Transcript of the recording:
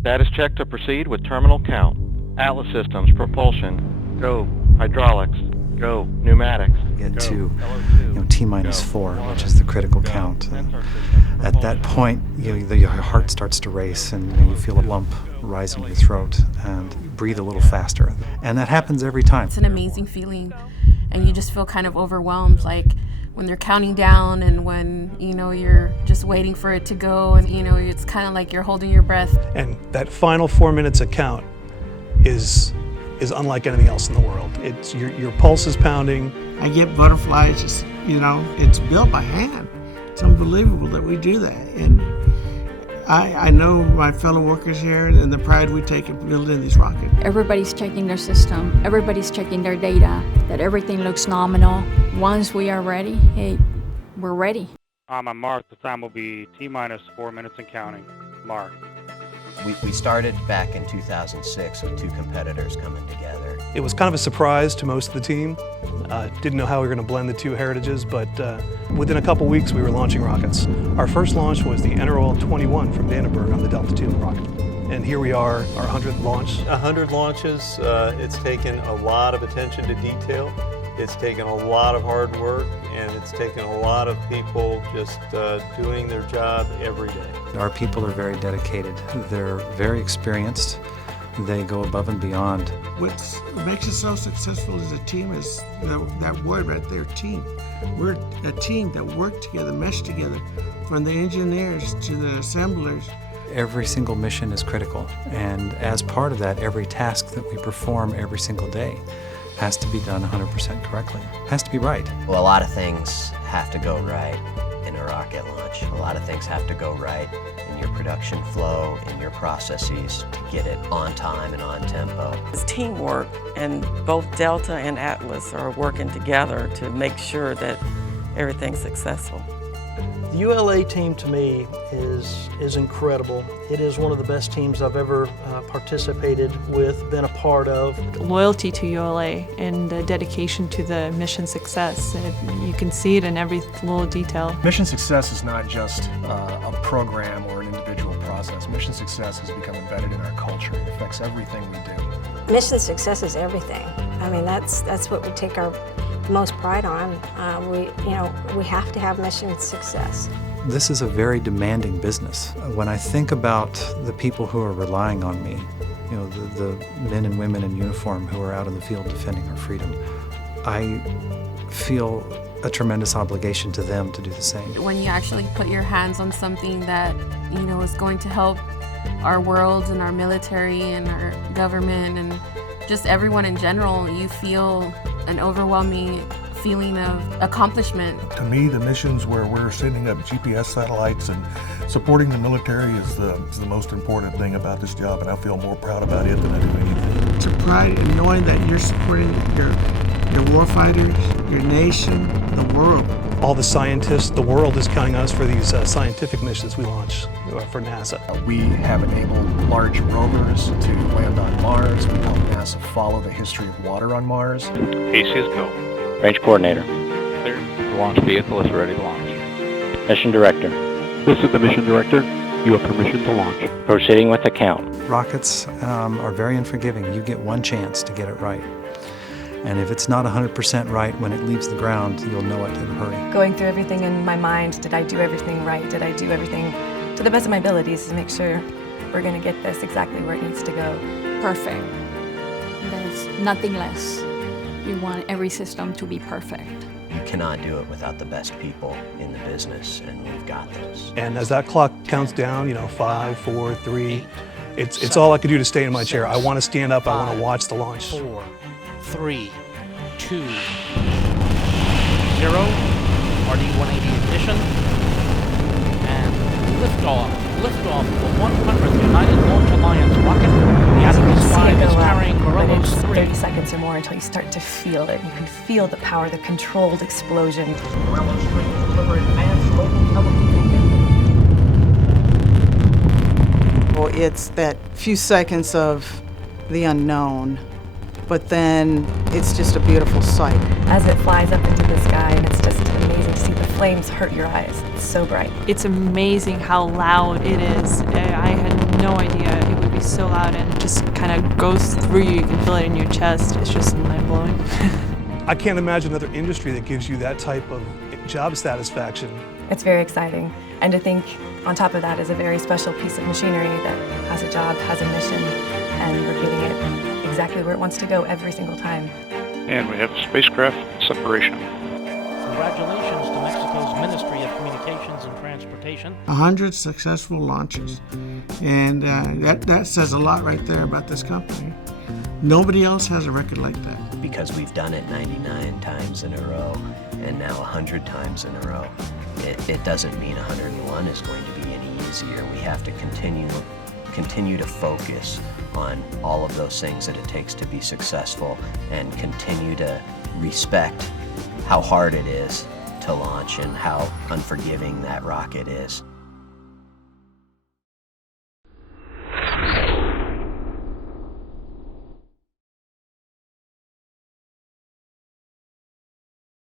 Status check to proceed with terminal count. Atlas Systems, propulsion, go. Hydraulics, go. Pneumatics, Get go. to LO2, T-minus go. 4, which is the critical Go. count. And Sensor system, at that propulsion, point, your heart starts to race, and you feel a lump rise in your throat, and you breathe a little faster. And that happens every time. It's an amazing feeling, and you just feel kind of overwhelmed, like when they're counting down and when, you're just waiting for it to go, and, it's kind of like you're holding your breath. And that final 4 minutes of count is unlike anything else in the world. It's your pulse is pounding. I get butterflies, it's built by hand. It's unbelievable that we do that. And I know my fellow workers here and the pride we take in building these rockets. Everybody's checking their system, everybody's checking their data, that everything looks nominal. Once we are ready, hey, we're ready. I'm Mark. The time will be T-minus 4 minutes and counting. Mark. We started back in 2006 with two competitors coming together. It was kind of a surprise to most of the team. Didn't know how we were going to blend the two heritages, but within a couple weeks we were launching rockets. Our first launch was the Enerol 21 from Vandenberg on the Delta II rocket. And here we are, our 100th launch. 100 launches, it's taken a lot of attention to detail. It's taken a lot of hard work, and it's taken a lot of people just doing their job every day. Our people are very dedicated. They're very experienced. They go above and beyond. What makes us so successful as a team is that word right there, team. We're a team that work together, mesh together, from the engineers to the assemblers. Every single mission is critical, and as part of that, every task that we perform every single day has to be done 100% correctly. Has to be right. Well, a lot of things have to go right in a rocket launch. A lot of things have to go right in your production flow, in your processes to get it on time and on tempo. It's teamwork, and both Delta and Atlas are working together to make sure that everything's successful. The ULA team to me is incredible. It is one of the best teams I've ever participated with, been a part of. Loyalty to ULA and the dedication to the mission success. You can see it in every little detail. Mission success is not just a program or an individual process. Mission success has become embedded in our culture. It affects everything we do. Mission success is everything. I mean, that's what we take our most pride on. We have to have mission success. This is a very demanding business. When I think about the people who are relying on me, the men and women in uniform who are out in the field defending our freedom, I feel a tremendous obligation to them to do the same. When you actually put your hands on something that, is going to help our world and our military and our government and just everyone in general, you feel an overwhelming feeling of accomplishment. To me, the missions where we're sending up GPS satellites and supporting the military is the most important thing about this job, and I feel more proud about it than I do anything. It's a pride in knowing that you're supporting your warfighters, your nation, the world. All the scientists, the world is counting us for these scientific missions we launch for NASA. We have enabled large rovers to land on Mars. We help NASA follow the history of water on Mars. AC is go. Range coordinator. Clear. The launch vehicle is ready to launch. Mission director. This is the mission director. You have permission to launch. Proceeding with the count. Rockets are very unforgiving. You get one chance to get it right. And if it's not 100% right when it leaves the ground, you'll know it in a hurry. Going through everything in my mind, did I do everything right? Did I do everything to the best of my abilities to make sure we're going to get this exactly where it needs to go? Perfect. There's nothing less. You want every system to be perfect. You cannot do it without the best people in the business, and we've got this. And as that clock counts down, 5, 4, 3, it's all I can do to stay in my chair. I want to stand up, I want to watch the launch. 4, 3, 2, 0. RD-180 ignition. And liftoff. Liftoff of the 100th United Launch Alliance rocket. The Atlas V is carrying Gorillos 3. 30 seconds or more until you start to feel it. You can feel the power, the controlled explosion. Gorillos 3 deliver advanced local telecommunications. Well, it's that few seconds of the unknown, but then it's just a beautiful sight. As it flies up into the sky, and it's just amazing to see the flames hurt your eyes. It's so bright. It's amazing how loud it is. I had no idea it would be out and it just kind of goes through you. You can feel it in your chest. It's just mind-blowing. I can't imagine another industry that gives you that type of job satisfaction. It's very exciting. And to think on top of that is a very special piece of machinery that has a job, has a mission, and we're getting it exactly where it wants to go every single time. And we have spacecraft separation. Congratulations to Mexico's Ministry of Communications and Transportation. 100 successful launches. And that says a lot right there about this company. Nobody else has a record like that. Because we've done it 99 times in a row and now 100 times in a row. It doesn't mean 101 is going to be any easier. We have to continue to focus on all of those things that it takes to be successful and continue to respect how hard it is to launch and how unforgiving that rocket is.